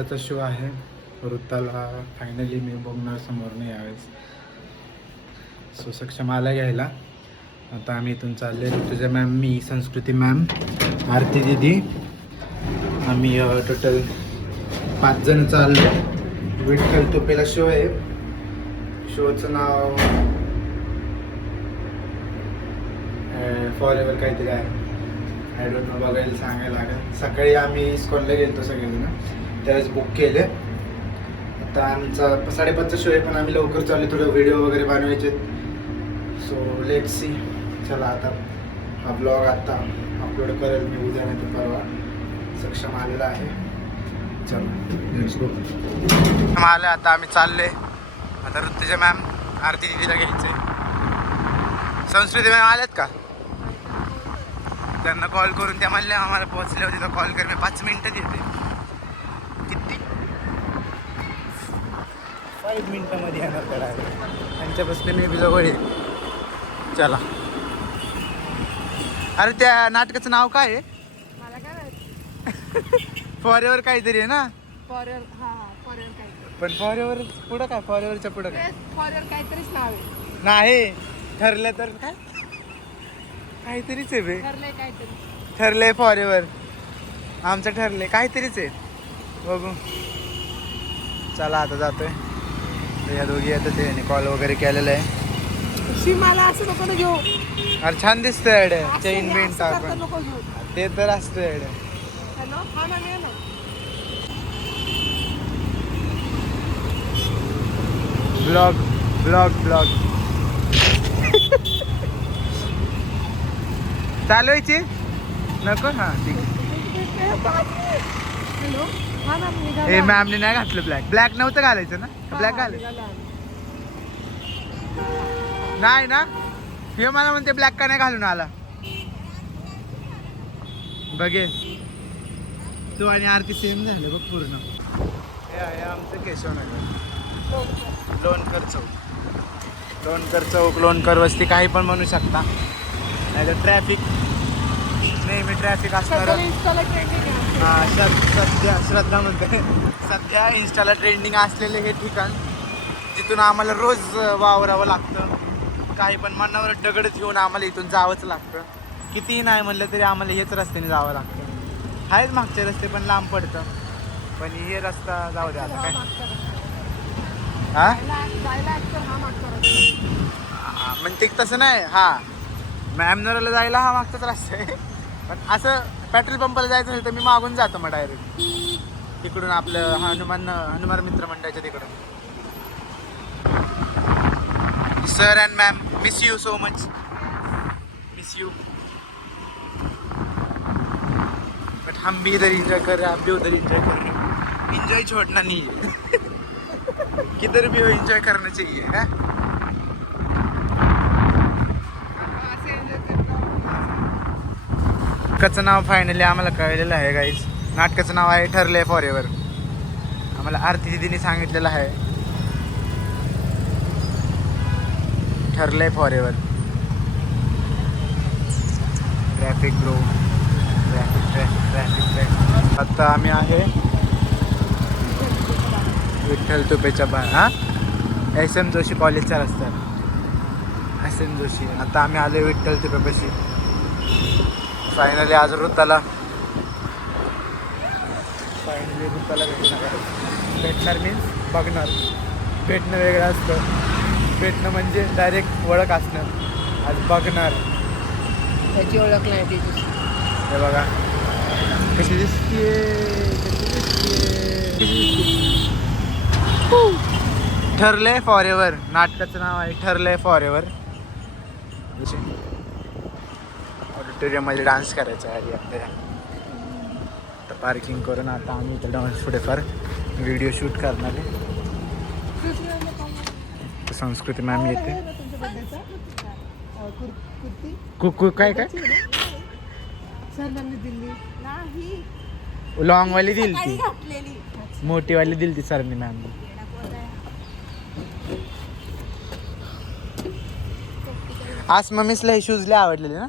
आताचा शो आहे वृत्ताला. फायनली मी बघणार समोरनं यावेळेस. सो सक्षम आला घ्यायला. आता आम्ही इथून चालले. ऋतुजा मॅम, मी, संस्कृती मॅम, आरती दिदी, आम्ही टोटल 5 जण चाललो. विठ्ठल तोपेला शो आहे. शोचं नाव फॉर एव्हर काहीतरी आहे. आय डोंट नो, बघायला सांगायला लागेल. सकाळी आम्ही इस्कॉनला गेलो सगळेजण, त्यावेळेस बुक केले. आता आमचा 5:30चा शो आहे, पण आम्ही लवकर चाललो. थोडं व्हिडिओ वगैरे बनवायचे. So let's see. चला, आता हा ब्लॉग आता अपलोड करेल मी उद्या नाही तर परवा. सक्षम आलेला आहे. चला लेट्स गो. आले आता आम्ही चालले. आता ऋतुजा मॅम, आरती दिदीला घ्यायचंय. संस्कृती मॅम आल्यात का? त्यांना कॉल करून त्या म्हणल्या आम्हाला पोहोचले होते तर कॉल कर. मी 5 मिनिटात येते. किती 5 मिनिटामध्ये येणार त्याला. त्यांच्यापासून मी जवळ आहे. चला. अरे त्या नाटकाचं नाव काय आहे? मला काय माहिती. फॉर एव्हर काहीतरी आहे ना? फॉरेवर, हा फॉरेवर काहीतरी. पण फॉर एव्हर पुढं काय? फॉर एव्हरच्या पुढं काय? फॉरेवर काहीतरीच नाव आहे. नाही, ठरलं तर काय काहीतरीच आहे बे. ठरलंय काहीतरी. ठरलंय फॉर एव्हर. आमचं ठरलंय काहीतरीच आहे. बघू. चला आता जातोय. या दोघी येतं. ते कॉल वगैरे केलेलं आहे. मला असं नको ना घेऊ. अरे छान दिसतंय एड. चेन बिन असं टाकून नको घेऊ. ते तर असतं एड. हॅलो, हा ना, मी ना. ब्लॉग ब्लॉग ब्लॉग चालवायची नको. हां ठीक आहे. हॅलो, हा ना, निघाला. हे मॅमने नाही घातलं ब्लॅक. ब्लॅक नव्हतं घालायचं ना? ब्लॅक घालायचं निघाला. नाही ना? हे मला म्हणते ब्लॅक का नाही घालून आला. बघेल. तू आणि आरती सेम झालं बघ पूर्ण. हे आहे आमचं केशवनगर. लोणकर चौक. लोणकर चौक, लोणकर वस्ती, काही पण म्हणू शकता. नाही तर ट्रॅफिक, नेहमी ट्रॅफिक असणार. सध्या इंस्टाला ट्रेंडिंग आहे. हा, श्रद्धा म्हणते. सध्या इंस्टाला ट्रेंडिंग असलेले हे ठिकाण, जिथून आम्हाला रोज वावरावं लागतं. काही पण मनावर दगड घेऊन आम्हाला इथून जावंच लागतं. कितीही नाही म्हणलं तरी आम्हाला हेच रस्त्याने जावं लागतं. आहेच मागचे रस्ते पण लांब पडतं, पण हे रस्ता जाऊ द्या आता काय. हा जायला ऍक्टर हा मागचा. म्हणते तसं नाही. हा, मॅमनरला जायला हा मागचाच रस्ता आहे. पण असं पेट्रोल पंपाला जायचं असेल तर मी मागून जातो मग डायरेक्ट तिकडून, आपलं हनुमान मित्र मंडळाच्या तिकडून. Sir and ma'am, miss you so much. Miss you. But हम भी इधर इंजॉय कर रहे हैं, आप भी उधर इंजॉय कर रहे हो. इंजॉय छोड़ना नहीं है. किधर भी हो इंजॉय करना चाहिए. है नाटकाचं नाव फायनली आम्हाला कळलेलं आहे गाईज. नाटकाचं नाव आहे ठरलंय फॉर एव्हर. आम्हाला आरती दिदीने सांगितलेलं आहे ठरलंय forever. Traffic bro, traffic traffic traffic traffic. आता आम्ही आहे विठ्ठल तुपेच्या हा SM जोशी कॉलेजच्या रस्त्यावर. SM जोशी. आता आम्ही आलो विठ्ठल तुपेपाशी. फायनली आज ऋताला भेटणार मीन्स बघणार. भेटणं वेगळं असतं. भेटणं म्हणजे डायरेक्ट ओळख असणं. आज बघणार. त्याची ओळख नाही त्याची. हे बघा कशी दिसतीये, कशी दिसतीये. ठरलंय फॉर एव्हर. नाटकाचं नाव आहे ठरलंय फॉर एव्हर. ऑडिटोरियममध्ये डान्स करायचा आहे आपल्याला. तर पार्किंग करून आता आम्ही इथं डान्स थोडेफार व्हिडिओ शूट करणार आहे. संस्कृती मॅम येते. कुकू काय काय लॉंगवाली दिली ती, मोठीवाली दिली ती सरनी मॅम. आज मम्मीसला हे शूज लय आवडलेले ना.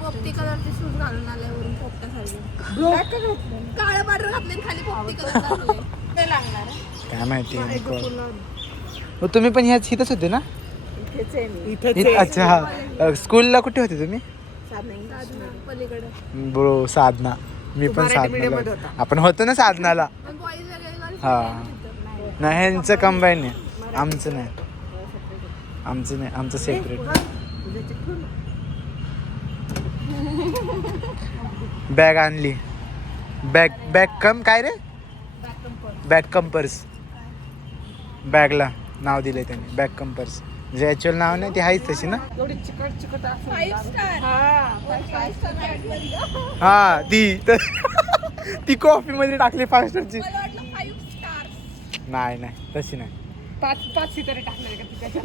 पोपटी कलरचे शूज घालून आले वरून पोपट्यासारखे काळं पांढरं घातले खाली पोपटी कलर घातले ते लागणार आहे. काय माहिती हा, एक कोण. पूर्ण हो, तुम्ही पण ह्याच इथंच होते ना? इथेच आहे मी. अच्छा हा. स्कूलला कुठे होते तुम्ही? साधना पलीकडे. ब्रो साधना. मी पण साधनाला आपण होतो ना साधनाला. पण boys वगैरे हा नाही ह्यांचं कंबाईन आहे, आमचं नाही. आमचं सेपरेट. बॅग आणली. बॅग कम काय रे? बॅग कंपर्स. बॅगला नाव दिलंय त्यांनी बॅग कंपर्स. म्हणजे ॲक्च्युअल नाव नाही, ती आहेच तशी ना. एवढी चिकट चिकट असं 5 स्टार. हा 5 स्टार. हा ती ती कॉफी मध्ये टाकली 5 स्टारची. मला वाटलं 5 स्टार. नाही तशी नाही. 5 सितारे टाकणार का तिथे?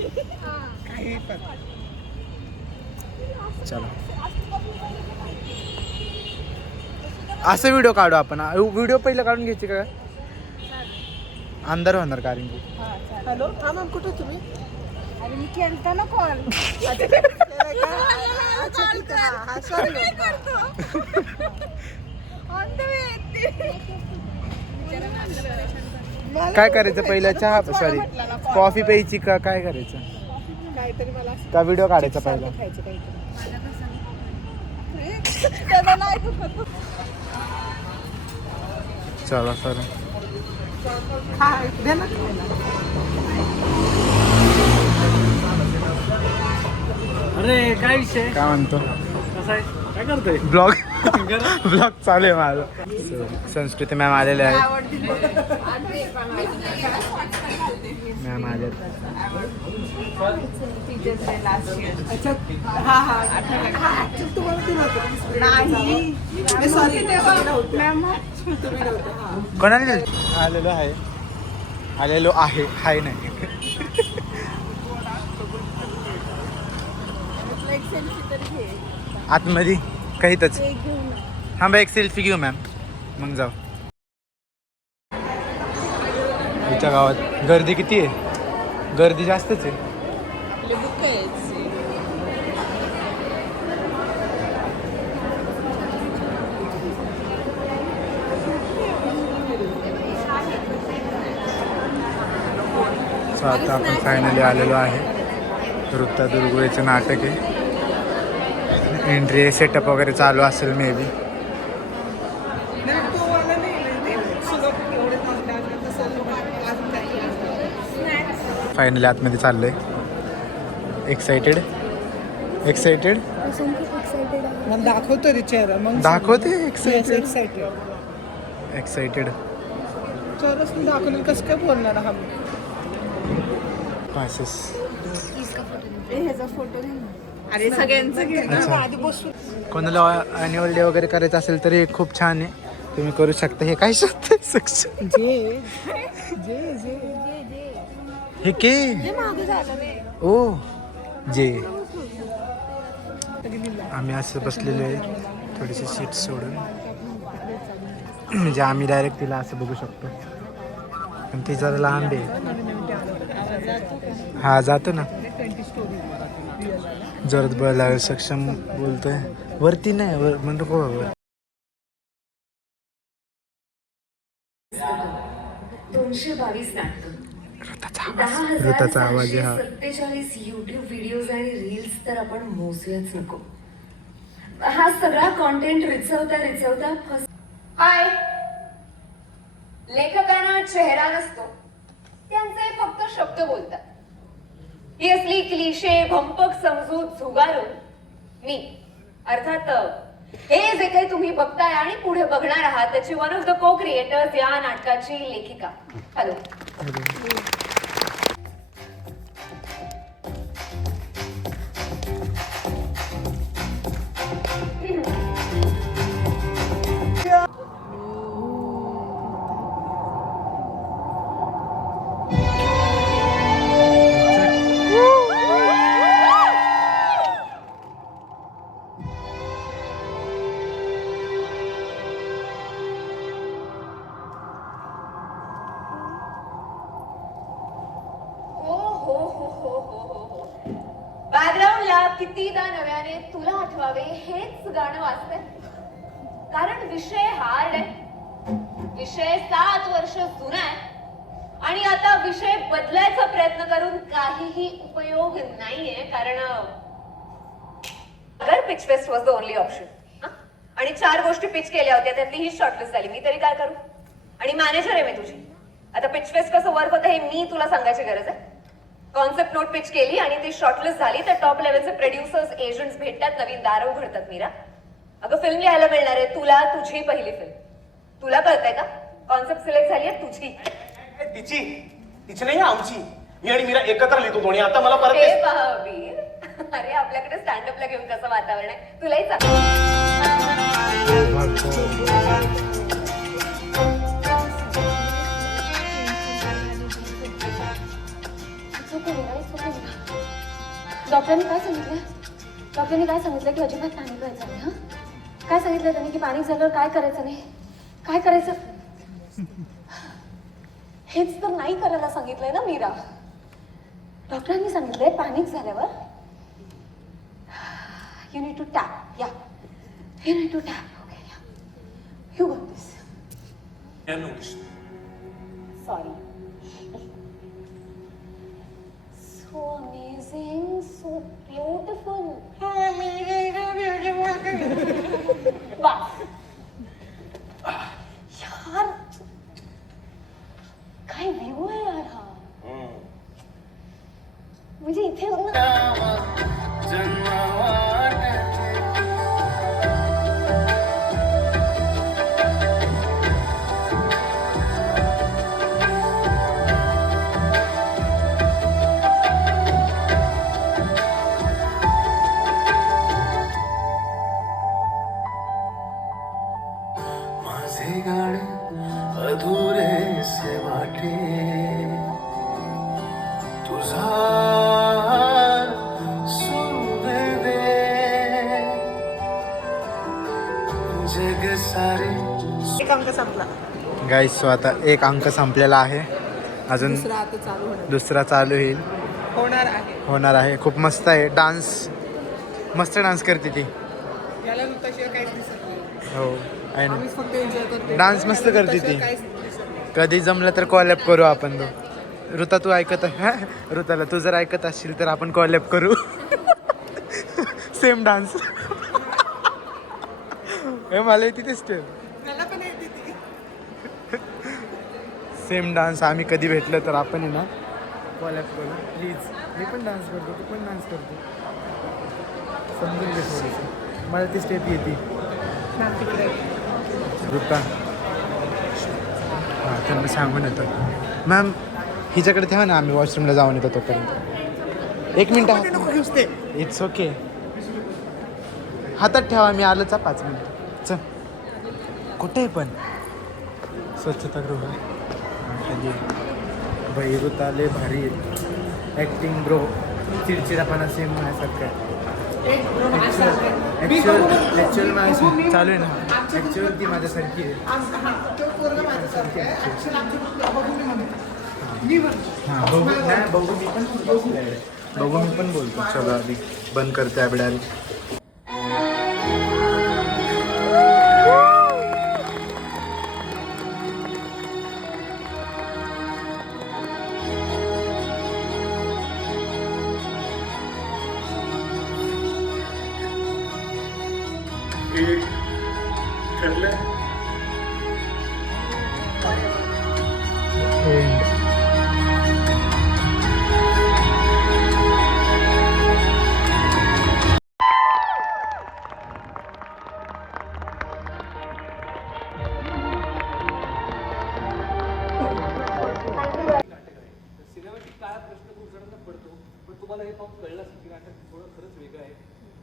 काही पण. चला असं व्हिडिओ काढू आपण. व्हिडिओ पहिलं काढून घ्यायची का? अंधार होणार कारण की. हॅलो हा मॅम कुठे तुम्ही? अरे मी केलता ना कॉल. काय करायचं पहिलं? चहा सॉरी कॉफी प्यायची का काय करायचं? काहीतरी मला का व्हिडिओ काढायचा पहिला? खायचं काहीतरी. चला सर. दे ना. अरे काय विषय काय म्हणतो? कसा आहे काय करतोय ब्लॉग ब्लॉग चालू आहे माझा. संस्कृती मॅम आलेले आहेत. मॅम आले. कोणाला आलेलो आहे हाय नाही. आतमध्ये काहीतच. हा बा एक सेल्फी घेऊ मॅम मग जाऊ. आमच्या गावात गर्दी किती आहे? गर्दी जास्तच आहे. सो आता आपण फायनली आलेलो आहे. वृत्ता दुर्गुळेचं नाटक आहे. एंट्री सेटअप वगैरे चालू असेल मे बी. फायनली आतमध्ये चाललंय. एक्साइटेड दाखवतो रे चेहरा मग दाखवते. एक्साइटेड चोरस दाखवलं कसं काय बोलणार हा पासेस. ह्याचा फोटो घे. अरे सगळ्यांचं घे ना आधी बसून. कोणाला ॲन्युअल डे वगैरे करायचं असेल तरी खूप छान आहे, तुम्ही करू शकता. हे काय शकता सक्षम जे जे जे हे के मागे झालं रे. ओ जे आम्ही असं बसलेलो आहे थोडीशी सीट सोडून. म्हणजे आम्ही डायरेक्ट तिला असं बघू शकतो, पण ती जरा लांब आहे. हा जातो ना जोरात बोलायला. सक्षम बोलतोय वरती नाही वर म्हणतो को वर. 222 नाटकं, ऋताचा आवाज आहे हा. 10,747 युट्यूब व्हिडिओज आणि रील्स तर आपण मोजूयाच नको. हा सगळा कॉन्टेंट रिचवता हाय. लेखकांना चेहरा नसतो, त्यांचे फक्त शब्द बोलतात. ही असली क्लिशे भंपक समजूत झुगारून मी अर्थात हे जे काही तुम्ही बघताय आणि पुढे बघणार आहात त्याची वन ऑफ द को क्रिएटर्स या नाटकाची लेखिका. हॅलो. बॅकग्राऊंड आठवल्या कितीदा नव्याने तुला आठवावे हेच गाणं वाचते. कारण विषय हार्ड आहे, विषय 7 वर्ष जुना आहे आणि आता विषय बदलायचा प्रयत्न करून काहीही उपयोग नाहीये. कारण अगर pitch fest was the only option आणि 4 गोष्टी पिच केल्या होत्या त्यातली ही शॉर्टलिस्ट झाली, मी तरी काय करू? आणि मॅनेजर आहे मी तुझी. आता पिच फेस्ट कसं वर्क होतं हे मी तुला सांगायची गरज आहे. कॉन्सेप्ट नोट पिच केली आणि ती शॉर्टलिस्ट झाली तर टॉप लेवलचे प्रोड्युसर्स एजंट्स भेटतात, नवीन दार उघडतात. मीरा अगं फिल्म लिहायला मिळणार आहे तुला, तुझी पहिली फिल्म. तुला कळतंय का? कॉन्सेप्ट सिलेक्ट झाली आहे तुझी. तिची नाही आमची. मी आणि मीरा एकत्र लिहितो दोन्ही. आता मला परत हे पहा वीर, अरे आपल्याकडे स्टँडअपला घेऊन कसं वातावरण आहे तुलाही सांग. डॉक्टरांनी काय सांगितलं? डॉक्टरांनी काय सांगितलं की अजिबात पाणी प्यायचं नाही. हा काय सांगितलं त्यांनी की पाणी झाल्यावर काय करायचं नाही? काय करायचं हेच तर नाही करायला सांगितलंय ना मीरा. डॉक्टरांनी सांगितलंय पॅनिक झाल्यावर यू नीड टू टॅप. या you need to tap. Okay you got this. Sorry. So amazing, so beautiful. वाह यार काय व्ह्यू आहे यार हा. म्हणजे इथे माझे गाणे अधुरे से वाटे तुझा सूर दे जग सारे. एक अंक संपला, गाईस. सो आता एक अंक संपलेला आहे, अजून दुसरा आता चालू होणार दुसरा चालू होणार आहे. खूप मस्त आहे डान्स, मस्त डान्स करते ती. याला तशी काहीच दिसत नाही. हो आहे ना, आम्हीच फक्त एन्जॉय करतो. डान्स मस्त करते ती. काहीच दिसत नाही. कधी जमलं तर कॉलॅप करू आपण. ऋता तू ऐकत ऋताला तू जर ऐकत असशील तर आपण कॉलॅप करू. Same dance. मला येते ते स्टेप. मला पण येते ती. Same dance. आम्ही कधी भेटलं तर आपण आहे ना कॉलॅप करू प्लीज. मी पण डान्स करतो, तू पण डान्स करतो, समजून घे थोडंसं. मला ती स्टेप येते. ऋता हां त्यांना सांगून येतो. मॅम हिच्याकडे ठेवा ना, आम्ही वॉशरूमला जाऊन येतो तोपर्यंत. 1 मिनिट. It's okay. हातात ठेवा, मी आलोच 5 मिनिट. चल कुठे पण स्वच्छतागृह. बाई ऋता लय भारी आहे ॲक्टिंग ब्रो. चिडचिडापणा सेम माझ्यासारखं आहे. ॲक्च्युअल माझ्या चालू आहे ना. ॲक्च्युअल ती माझ्यासारखी आहे. हां बघू नाही बघू मी पण बघू मी पण बोलतो. चलो आधी बंद करते आबडारी. सिनेमॅटिक काळात प्रश्न खूप जणांना पडतो, पण तुम्हाला हे पाहून कळलं असेल की नाटक थोडं खरंच वेगळं आहे,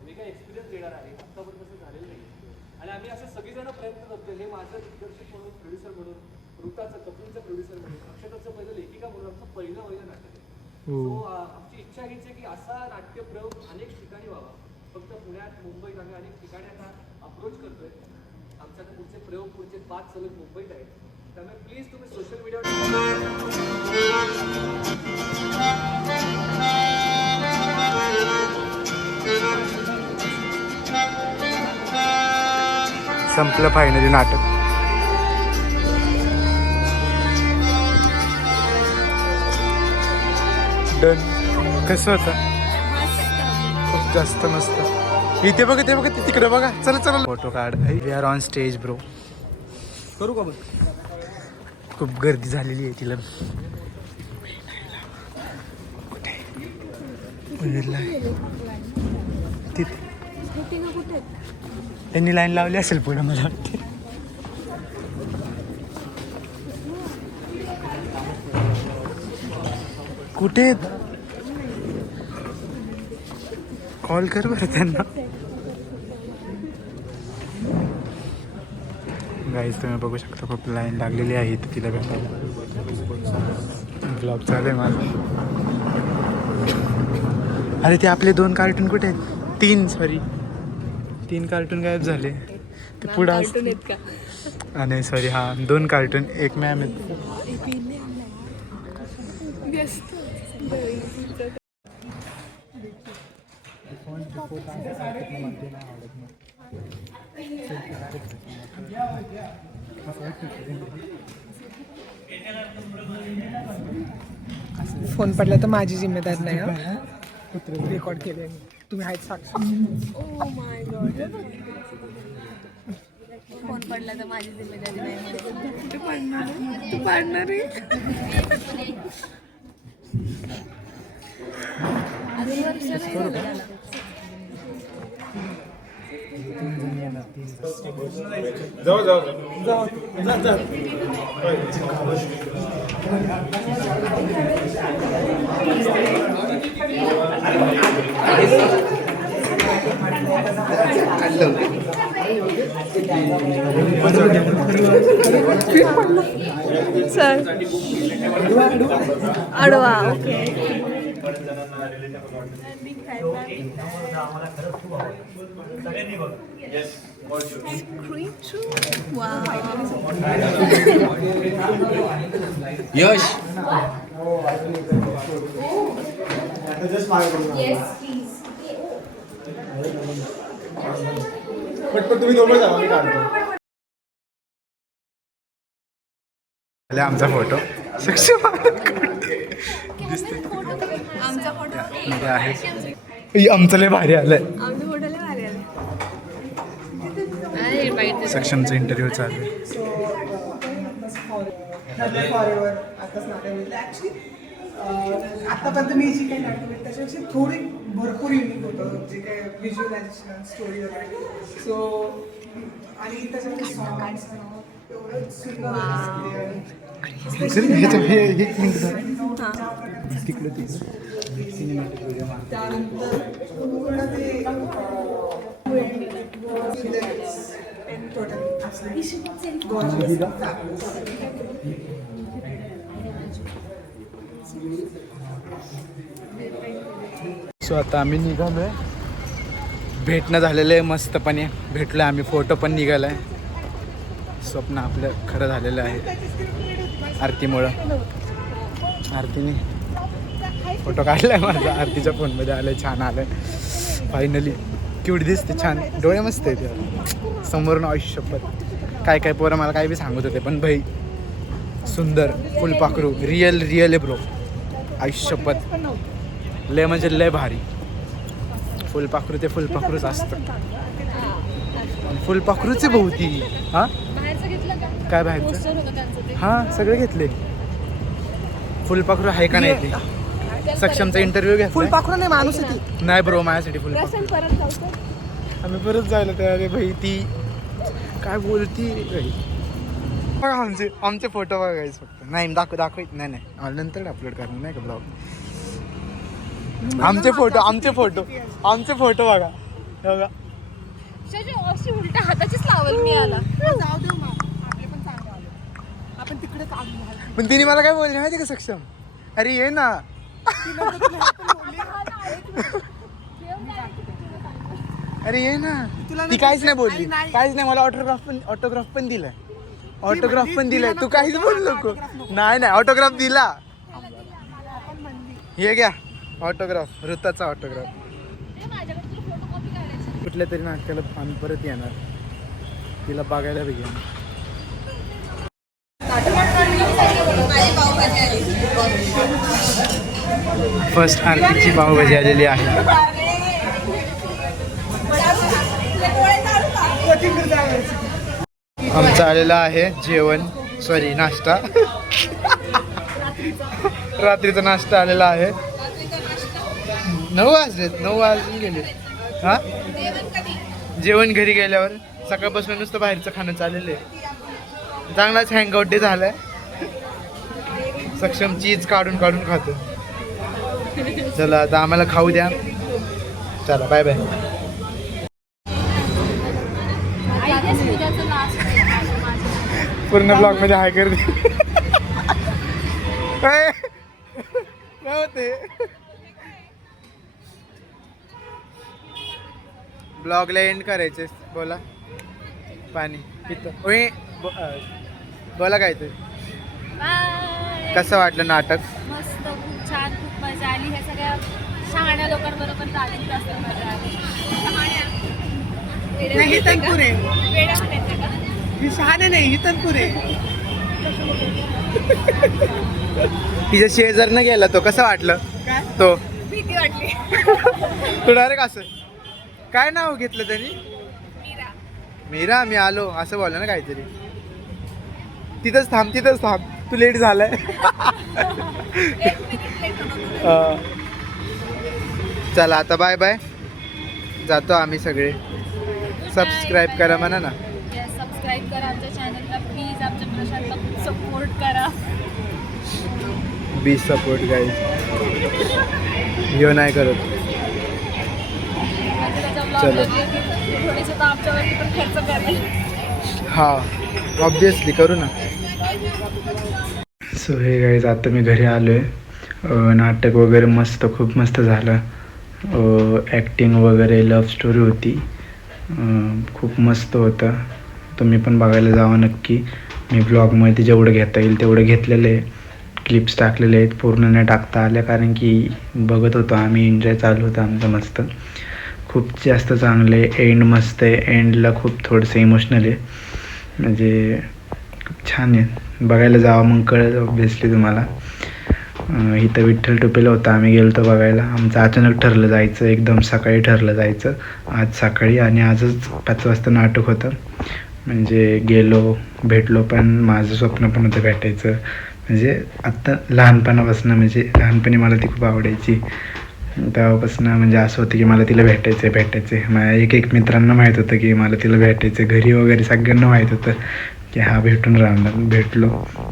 वेगळा एक्सपिरियन्स देणार आहे. आत्तापर्यंत असं झालेलं नाही. आणि आम्ही असे सगळेजण प्रयत्न करतो. हे माझं दिग्दर्शक म्हणून, प्रोड्युसर म्हणून, ऋताचं कपिलचं प्रोड्युसर म्हणून, अक्षताचं पहिलं लेखिका म्हणून आमचं पहिलं नाटक आहे. सो आमची इच्छा हीच आहे की असा नाट्यप्रयोग अनेक ठिकाणी व्हावा. फक्त पुण्यात, मुंबईत आम्ही अनेक ठिकाणी आता अप्रोच करतोय. आमच्या पुढचे प्रयोग पुढचे 5 सलग मुंबईत आहेत. त्यामुळे प्लीज तुम्ही सोशल मीडियावर संपलं फायनली नाटक. डन. कसं होतं? खूप जास्त मस्त. इथे बघा ते बघा तिकडे बघा. चला चला फोटो काढ. We are on stage bro. करू का बघ? खूप गर्दी झालेली आहे तिला. तिथे त्यांनी लाईन लावली असेल पुढे मला वाटते. कुठे कॉल कर बरं त्यांना. गाईज तुम्ही बघू शकता खूप लाईन लागलेली आहे इथे तिला भेटायला. ब्लॉग चालू आहे माझा. अरे ते आपले 2 कार्टून कुठे आहेत? 3 कार्टून गायब झाले. ते पुढं नाही सॉरी हा 2 कार्टून 1 मॅम आहेत. फोन पडला तर माझी जिम्मेदार नाही हा. रेकॉर्ड केले तुम्ही आहेत साक्षी. फोन पडला तर माझी जिम्मेदारी नाही. तू पाडणार आहे. अजून वर्ष नाही झालं त्याला. सर आडवा ओके. यश तुम्ही दोघं जा, मी काढतो. आमचा फोटो सक्षम आमचा फोटो आहे. आमचं लय भारी आलंय. आमच्या फोटोला भारी आले. सक्षमचा इंटरव्ह्यू चालू आहे. आतापर्यंत मी जी काही नाटक आहेत त्याच्यापेक्षा थोडी भरपूर युनिक होतं जे काही व्हिज्युअलायझेशन स्टोरी वगैरे. सो आणि त्याच्यामध्ये सॉंग्स एवढं सुंदर त्यानंतर पूर्ण ते सो आता आम्ही निघालोय. भेटणं झालेलं आहे मस्तपणे. भेटलोय आम्ही. फोटो पण निघालाय. स्वप्न आपलं खरं झालेलं आहे आरतीमुळं. आरतीने फोटो काढलाय माझा. आरतीच्या फोनमध्ये आलाय. छान आलाय फायनली. केवढी दिसते छान. डोळे मस्त आहेत यार. समोरून आयुष्यपत काय काय पोरं मला काय बी सांगत होते पण भाई सुंदर फुलपाखरू रिअल आहे ब्रो. आयुष्यपत लय म्हणजे लय भारी. फुलपाखरू ते फुलपाखरूच असतं. फुलपाखरूचे भोवती. हां काय बाहेरचं? हां सगळे घेतले. फुलपाखरू आहे का नाही ते? सक्षमचा इंटरव्ह्यू घ्या. फुलपाखरू नाही माणूस आहे ती. नाही ब्रो माझ्यासाठी फुलपाखरू. आम्ही परत जायला तयार आहे भाई. ती काय बोलती बघा. आमचे फोटो बघायचे फक्त. नाही दाखवायच नाही नंतर अपलोड करणार नाही का ब्लॉग. आमचे फोटो बघा. उलट्या हाताचीच लावल मी आला. जाऊ दे मग आपले पण चांगले आले. आपण तिकडे काढून पण तिने मला काय बोलले माहिती का सक्षम? अरे ये ना. अरे ये ना. ती काहीच नाही बोलली. काहीच नाही. मला ऑटोग्राफ पण दिलाय. तू काहीच बोलू नको. नाही ऑटोग्राफ दिला. हे घ्या ऑटोग्राफ. ऋताचा ऑटोग्राफ. कुठल्या तरी नाटकाला आम्ही परत येणार. तिला बघायला पाहिजे. फर्स्ट आरतीची पावभाजी आलेली आहे. आमचं आलेलं आहे जेवण, सॉरी नाश्ता. रात्रीचा नाश्ता आलेला आहे. 9 वाजलेत, 9 वाजून गेले. हा जेवण घरी गेल्यावर. सकाळपासून नुसतं बाहेरचं खाणं चाललेलं आहे. चांगलाच हँगआउट डे झालाय. सक्षम चीज काढून काढून खातो. चला आता आम्हाला खाऊ द्या. चला बाय बाय. पूर्ण ब्लॉग मध्ये हाय कर दे. काय होते ब्लॉगला एंड करायचे. बोला पाणी पितो. बोला काय ते कसं वाटलं नाटक? मस्त, खूप छान, खूप मजा आली. ह्या सगळ्या शहाण्या लोकांबरोबर चालून जास्त मजा आली. नाही तनपुरे, वेड्या म्हणायचं का? ही शहाणे नाही, ही तनपुरे. तिच्या शेजारनं गेला तो. कसं वाटलं काय तो? भीती वाटली. तू डायरेक्ट असं काय नाव घेतलं त्यांनी? मीरा. मी आलो असं बोललं ना काहीतरी. तिथंच थांब. तू लेट झालाय. चला आता बाय बाय. जातो आम्ही सगळे. सबस्क्राईब करा म्हणा ना. सबस्क्राईब करा आमच्या चॅनलला प्लीज. आमच्या प्रशांतला खूप सपोर्ट करा. बी सपोर्ट गाईज. यो नाही करत. चलो. थोडेसे तर आमच्यावरती पण खर्च करेल. हा ऑब्विसली करू ना. सो हे गाईज आता मी घरी आलो आहे. नाटक वगैरे मस्त, खूप मस्त झालं. ॲक्टिंग वगैरे, लव्ह स्टोरी होती. खूप मस्त होतं. तुम्ही पण बघायला जावा नक्की. मी ब्लॉगमध्ये जेवढं घेता येईल तेवढं घेतलेलं आहे. क्लिप्स टाकलेले आहेत. पूर्ण नाही टाकता आल्या कारण की बघत होतो आम्ही. एन्जॉय चालू होतं आमचं मस्त. खूप जास्त चांगलं आहे. एंड मस्त आहे. एंडला खूप थोडंसं इमोशनल आहे. म्हणजे खूप छान आहे. बघायला जावा मग कळेल ऑब्व्हियसली तुम्हाला. इथं विठ्ठल टोपेला होता. आम्ही गेलो होतो बघायला. आमचं अचानक ठरलं जायचं. एकदम सकाळी ठरलं जायचं आज सकाळी. आणि आजच 5 वाजता नाटक होतं. म्हणजे गेलो, भेटलो. पण माझं स्वप्न पण होतं भेटायचं. म्हणजे आत्ता लहानपणापासून, म्हणजे लहानपणी मला ती खूप आवडायची. तेव्हापासून म्हणजे असं होतं की मला तिला भेटायचं आहे. माझ्या एक मित्रांना माहीत होतं की मला तिला भेटायचं आहे. घरी वगैरे सगळ्यांना माहीत होतं की हा भेटून राहणार. भेटलो,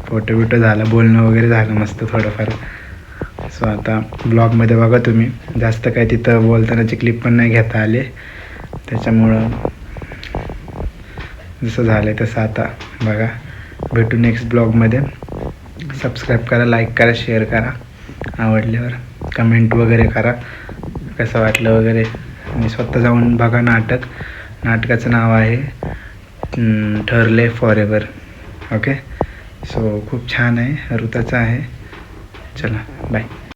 फोटो बिटो झाला, बोलणं वगैरे झालं मस्त थोडंफार. सो आता ब्लॉगमध्ये बघा तुम्ही. जास्त काय तिथं बोलतानाची क्लिप पण नाही घेता आले. त्याच्यामुळं जसं झालं आहे तसं आता बघा. भेटू नेक्स्ट ब्लॉगमध्ये. सबस्क्राईब करा, लाईक करा, शेअर करा. आवडल्यावर कमेंट वगैरे करा कसं वाटलं वगैरे. आणि स्वतः जाऊन बघा नाटक. नाटकाचं नाव आहे ठरले फॉरेवर. ओके. सो खूप छान आहे. ऋताचं आहे. चला बाय.